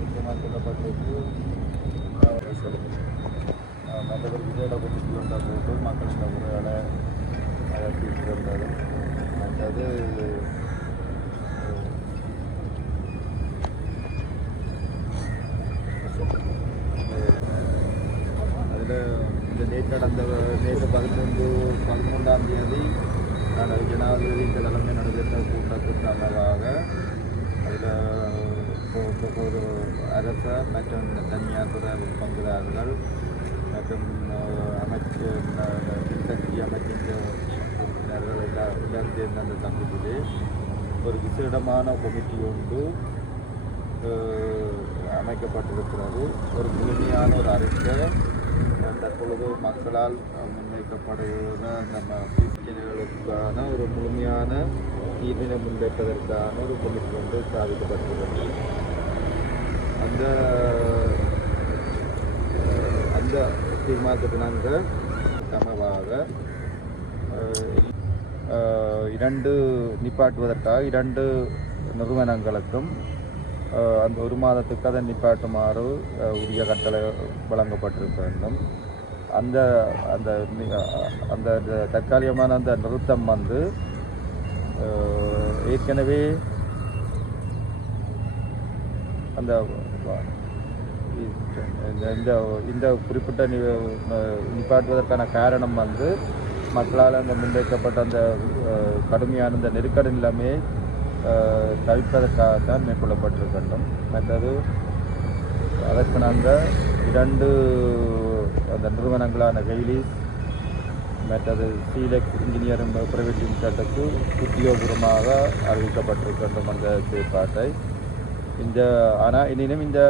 முக்கியமாக சொல்லப்பட்டிருக்கு. மற்றவர் விசேட கொமிட்டி கொண்ட போட்டு மக்களின் உரையாடை தீர்த்திருந்தது. மற்றது அதில் இந்த டேட் நடந்த நேற்று 13ஆம் தேதி ஜனாதிபதி இந்த தலைமை நடைபெற்ற கூட்டத்திற்கு அமைவாக அதில் ஒரு அரச மற்றும் தனியார் துறை பங்குதாரர்கள் மற்றும் பின்தங்கிய அமைச்சின் உறுப்பினர்கள் எல்லாரும் சேர்ந்த அந்த சங்கத்திலே ஒரு விசேடமான கொமிட்டி ஒன்று அமைக்கப்பட்டிருக்கிறது. ஒரு முழுமையான ஒரு அறிக்கை தற்பொழுது மக்களால் முன்வைக்கப்படுகிற நம்ம பிரச்சனைகளுக்கான ஒரு முழுமையான தீர்வினை முன்வைப்பதற்கான ஒரு கொமிட்டி ஒன்று ஸ்தாபிக்கப்பட்டிருக்கிறது. அந்த தீர்மானத்தினாங்க சமமாக நிப்பாட்டுவதற்காக 2 நிறுவனங்களுக்கும் அந்த 1 மாதத்துக்கு அதை நிப்பாட்டுமாறு உரிய கட்டளை வழங்கப்பட்டிருக்க வேண்டும். அந்த அந்த அந்த தற்காலிகமான அந்த நிறுத்தம் வந்து ஏற்கனவே அந்த இந்த குறிப்பிட்ட நிப்பாட்டுவதற்கான காரணம் வந்து மக்களால் அந்த முன்வைக்கப்பட்ட அந்த கடுமையான அந்த நெருக்கடி நிலைமையை தவிர்ப்பதற்காகத்தான் மேற்கொள்ளப்பட்டிருக்கின்றோம். மற்றது அதற்கு நாங்கள் 2 அந்த நிறுவனங்களான கெய்லீஸ் மற்றது சீலெக்ஸ் இன்ஜினியரிங் பிரைவேட் லிமிடெட்டுக்கு உத்தியோகபூர்வமாக அறிவிக்கப்பட்டிருக்கின்றோம் அந்த செயற்பாட்டை. ஆனால் எனினும் இந்த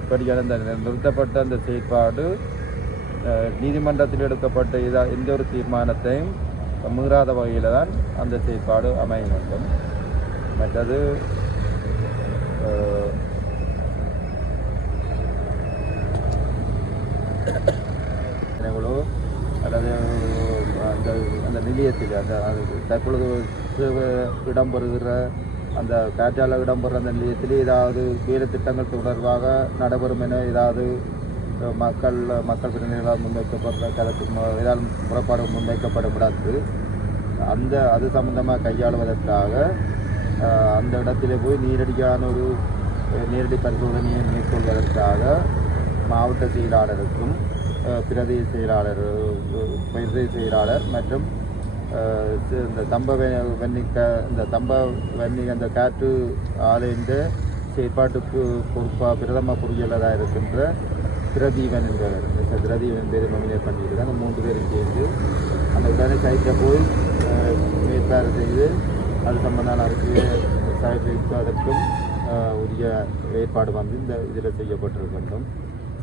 இப்படியான அந்த நிறுத்தப்பட்ட அந்த செயற்பாடு நீதிமன்றத்தில் எடுக்கப்பட்ட எந்த ஒரு தீர்மானத்தையும் மீறாத வகையில் தான் அந்த செயற்பாடு அமைய வேண்டும். மற்றது அல்லது அந்த அந்த நிலையத்தில் அந்த தற்பொழுது இடம்பெறுகிற அந்த காற்றால இடம்பெறுற அந்த நிலையத்தில் ஏதாவது வேறு திட்டங்கள் தொடர்பாக நடைபெறும் என ஏதாவது மக்கள் பிரதிநிதிகளால் முன்வைக்கப்படுற கருத்து ஏதாவது முறைப்பாடு முன்வைக்கப்படும் இடத்து அது சம்பந்தமாக கையாளுவதற்காக அந்த இடத்திலே போய் நேரடி பரிசோதனையை மேற்கொள்வதற்காக மாவட்ட செயலாளருக்கும் பிரதேச செயலாளர் மற்றும் இந்த தம்பவன்னி அந்த காற்று ஆலையின் செயற்பாட்டுக்கு பொறுப்பாக பிரதம பொறியியலாளராக இருக்கின்ற பிரதீவன் பேரை நாமினேட் பண்ணியிருக்காங்க. 3 பேரும் சேர்ந்து அந்த உடனே சைட்டில் போய் மேற்பார்வை செய்து அது சம்பந்தமான அறிக்கையை அதற்கும் உரிய ஏற்பாடு வந்து இந்த இதில் செய்யப்பட்டிருக்கின்றோம்.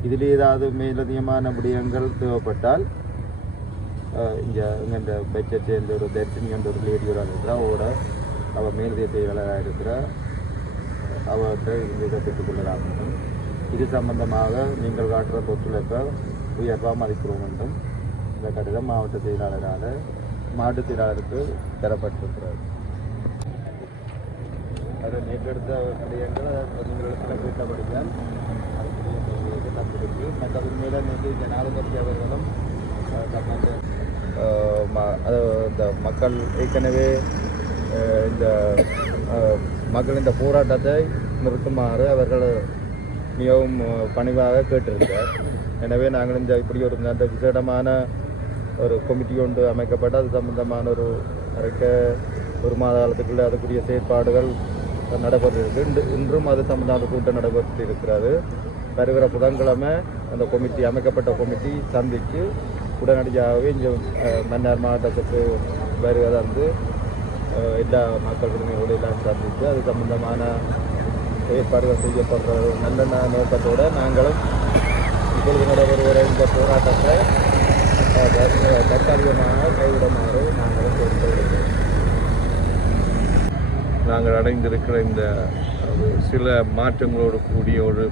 இதில் ஏதாவது மேலதிகமான விடயங்கள் தேவைப்பட்டால் இங்கே இந்த பட்ஜெட் சேர்ந்த ஒரு தர்ஷினி என்ற ஒரு லேடியோட இருக்கிறா அவள் மேலதிக செயலாளராக இருக்கிற அவர்கிட்ட இதை பெற்றுக்கொள்ளலாம் வேண்டும். இது சம்பந்தமாக நீங்கள் காட்டுற ஒத்துழைப்பை உயர்வாக மதிக்கிறோம் என்றும் இந்த கடிதம் மாவட்ட செயலாளருக்கு தரப்பட்டிருக்கிறது. அதை நேற்றெடுத்த விடயங்கள் நீங்கள் கேட்டபடியால் தந்திருக்கு. மற்றது மேலே நேற்று ஜனாதிபதி அவர்களும் இந்த மக்கள் ஏற்கனவே இந்த மக்கள் இந்த போராட்டத்தை நிறுத்துமாறு அவர்கள் மிகவும் பணிவாக கேட்டிருக்கிறார். எனவே நாங்கள் இப்படி ஒரு நல்ல விசேடமான ஒரு கமிட்டி ஒன்று அமைக்கப்பட்டு அது சம்பந்தமான ஒரு அறிக்கை 1 மாத காலத்துக்குள்ளே அதுக்குரிய செயற்பாடுகள் நடைபெற்றிருக்கு. இன்றும் அது சம்பந்தமான கூட்டம் நடைபெற்று இருக்கிறது. வருகிற புதன்கிழமை அந்த அமைக்கப்பட்ட கமிட்டி சந்தித்து உடனடியாகவே இங்கே மன்னார் மாவட்டத்துக்கு வருவதை வந்து எல்லா மக்கள் உரிமையோடு எல்லாம் சந்தித்து அது சம்பந்தமான ஏற்பாடுகள் செய்யப்படுற நல்ல நோக்கத்தோடு நாங்களும் இப்பொழுது நடைபெறுகிற இந்த போராட்டத்தை தற்காலிகமாக கைவிடுமாறு நாங்களும் கேட்டுக்கொள்கிறோம். நாங்கள் அடைந்திருக்கிற இந்த சில மாற்றங்களோடு கூடிய ஒரு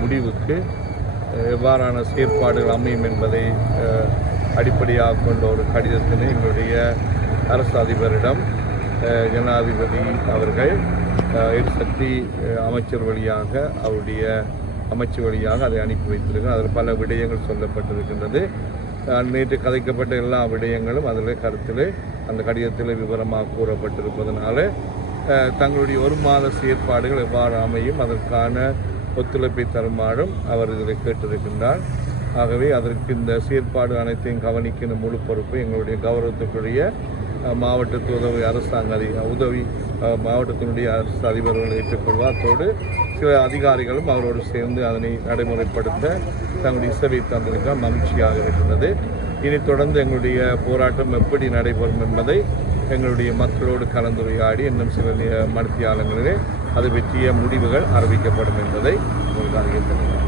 முடிவுக்கு எவ்வாறான செயற்பாடுகள் அமையும் என்பதை அடிப்படையாக கொண்ட ஒரு கடிதத்தினை எங்களுடைய அரசு அதிபரிடம் ஜனாதிபதி அவர்கள் எரிசக்தி அமைச்சர் வழியாக அவருடைய அமைச்சு வழியாக அதை அனுப்பி வைத்திருக்கிறோம். அதில் பல விடயங்கள் சொல்லப்பட்டிருக்கின்றது. நேற்று கதைக்கப்பட்ட எல்லா விடயங்களும் அதில் கருத்தில் அந்த கடிதத்தில் விவரமாக கூறப்பட்டிருப்பதனால தங்களுடைய ஒரு மாத செயற்பாடுகள் எவ்வாறு அமையும் அதற்கான ஒத்துழைப்பை தருமாறும் அவர் இதில் கேட்டிருக்கின்றார். ஆகவே அதற்கு இந்த செயற்பாடு அனைத்தையும் கவனிக்கின்ற முழு பொறுப்பு எங்களுடைய கௌரவத்துக்குரிய மாவட்டத்து உதவி மாவட்டத்தினுடைய அரசு அதிபர்கள் ஏற்றுக்கொள்வார். அத்தோடு சில அதிகாரிகளும் அவரோடு சேர்ந்து அதனை நடைமுறைப்படுத்த தங்களுடைய இசைவை தந்திருக்க மகிழ்ச்சியாக இருக்கின்றது. இனி தொடர்ந்து எங்களுடைய போராட்டம் எப்படி நடைபெறும் என்பதை எங்களுடைய மக்களோடு கலந்துரையாடி இன்னும் சில மணித்தியாலங்களிலே அது பற்றிய முடிவுகள் அறிவிக்கப்படும் என்பதை உங்களுக்கு அறிவிக்கின்றனர்.